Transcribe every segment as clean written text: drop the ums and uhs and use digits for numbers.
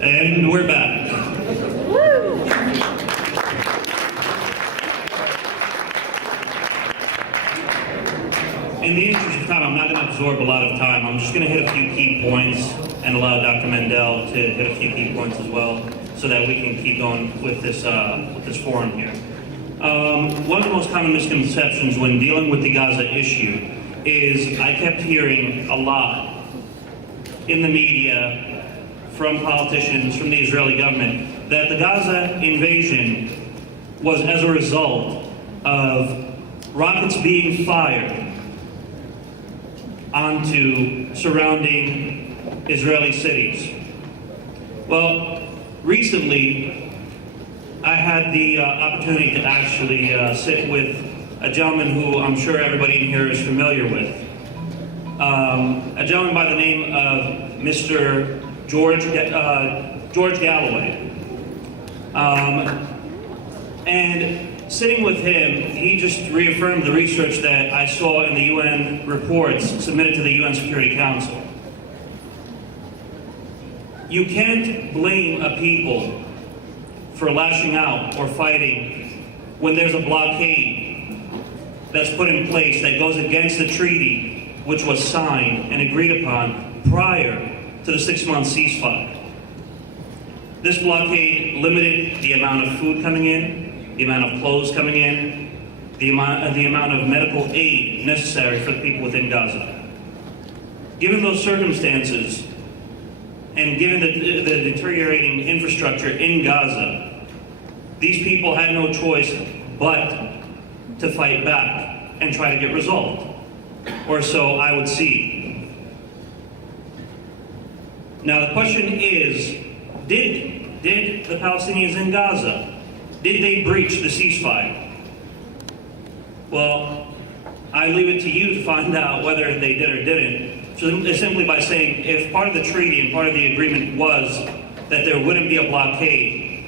And we're back. In the interest of time, I'm not going to absorb a lot of time. I'm just going to hit a few key points and allow Dr. Mandel to hit a few key points as well, so that we can keep going with this forum here. One of the most common misconceptions when dealing with the Gaza issue is I kept hearing a lot in the media, from politicians, from the Israeli government, that the Gaza invasion was as a result of rockets being fired onto surrounding Israeli cities. Well, recently, I had the opportunity to actually sit with a gentleman who I'm sure everybody in here is familiar with. A gentleman by the name of Mr. George Galloway. And sitting with him, he just reaffirmed the research that I saw in the UN reports submitted to the UN Security Council. You can't blame a people for lashing out or fighting when there's a blockade that's put in place that goes against the treaty which was signed and agreed upon prior to the 6-month ceasefire. This blockade limited the amount of food coming in, the amount of clothes coming in, the amount of medical aid necessary for the people within Gaza. Given those circumstances, and given the deteriorating infrastructure in Gaza, these people had no choice but to fight back and try to get resolved, or so I would see. Now the question is, did the Palestinians in Gaza, did they breach the ceasefire? Well, I leave it to you to find out whether they did or didn't, simply by saying if part of the treaty and part of the agreement was that there wouldn't be a blockade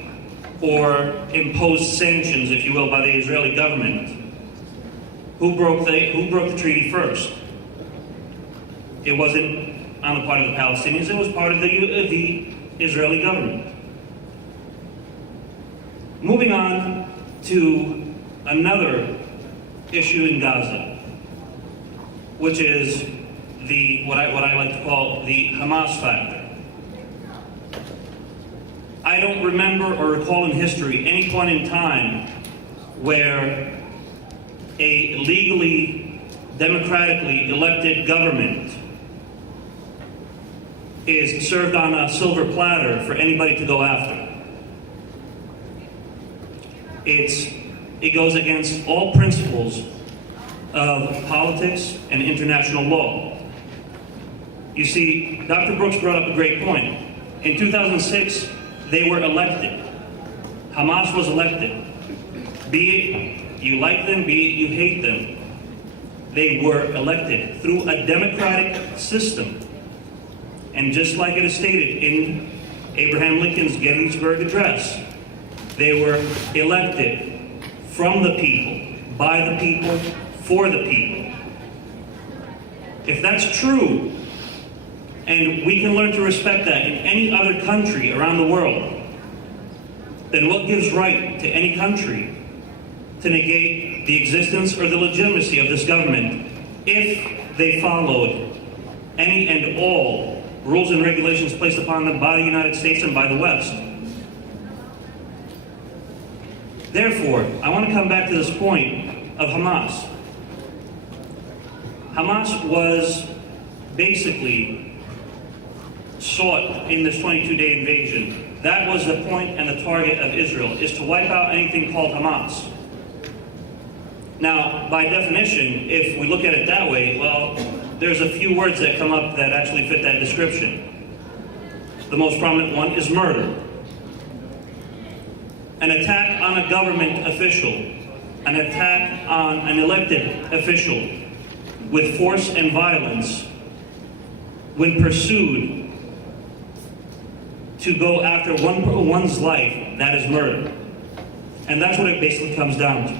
or imposed sanctions, if you will, by the Israeli government, who broke the treaty first? It wasn't on the part of the Palestinians, it was part of the Israeli government. Moving on to another issue in Gaza, which is what I like to call the Hamas factor. I don't remember or recall in history any point in time where a legally, democratically elected government is served on a silver platter for anybody to go after. It goes against all principles of politics and international law. You see, Dr. Brooks brought up a great point. In 2006, they were elected. Hamas was elected. Be it you like them, be it you hate them, they were elected through a democratic system. And just like it is stated in Abraham Lincoln's Gettysburg Address, they were elected from the people, by the people, for the people. If that's true, and we can learn to respect that in any other country around the world, then what gives right to any country to negate the existence or the legitimacy of this government if they followed any and all rules and regulations placed upon them by the United States and by the West? Therefore, I want to come back to this point of Hamas. Hamas was basically sought in this 22-day invasion. That was the point and the target of Israel, is to wipe out anything called Hamas. Now, by definition, if we look at it that way, well, there's a few words that come up that actually fit that description. The most prominent one is murder. An attack on a government official, an attack on an elected official with force and violence when pursued to go after one's life, that is murder. And that's what it basically comes down to.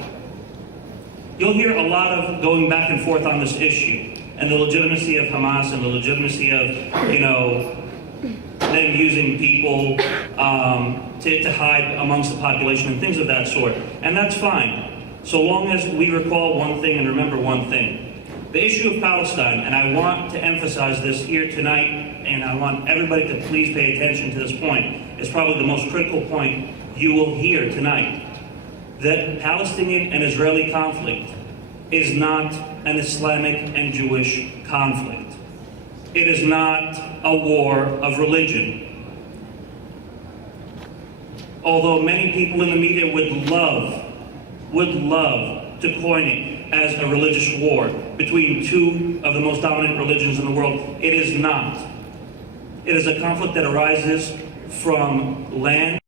You'll hear a lot of going back and forth on this issue. and the legitimacy of Hamas and the legitimacy of, you know, them using people to hide amongst the population and things of that sort. And that's fine, so long as we recall one thing and remember one thing. The issue of Palestine, and I want to emphasize this here tonight, and I want everybody to please pay attention to this point, is probably the most critical point you will hear tonight. The Palestinian and Israeli conflict is not an Islamic and Jewish conflict. It is not a war of religion. Although many people in the media would love to coin it as a religious war between two of the most dominant religions in the world, it is not. It is a conflict that arises from land